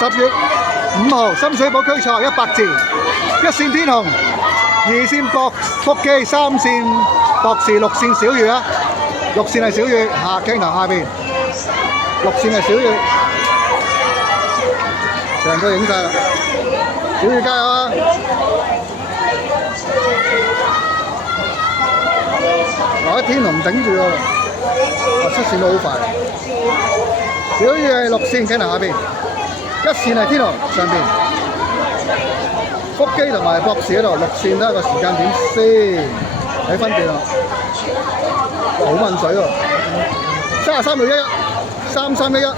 10月5號深水埗區賽100字，一線天虹，二線福基，三線博士，六線小月啊！六線係小月，鏡頭下邊，六線係小月，成個影晒啦！小月加油啊！嗱，天虹頂住喎，出線都好快。小月係六線，鏡頭下邊，一線係天虹上邊，福基同埋博士嗰度，六線睇下個時間點先，睇分段啦。哇，好問水喎，33秒11，3311。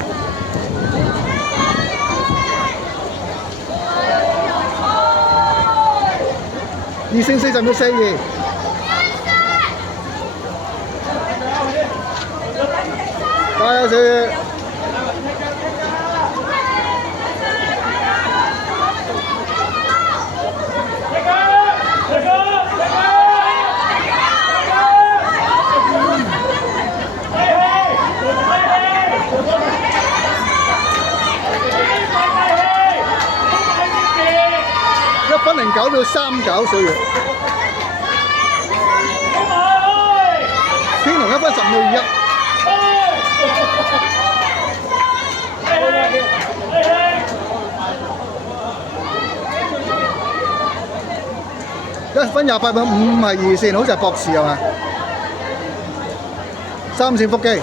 二線40秒42。加油小月！1分09秒39小月，天虹1分10秒21。1分28秒5係二線，好似係博士係嘛？三線福基。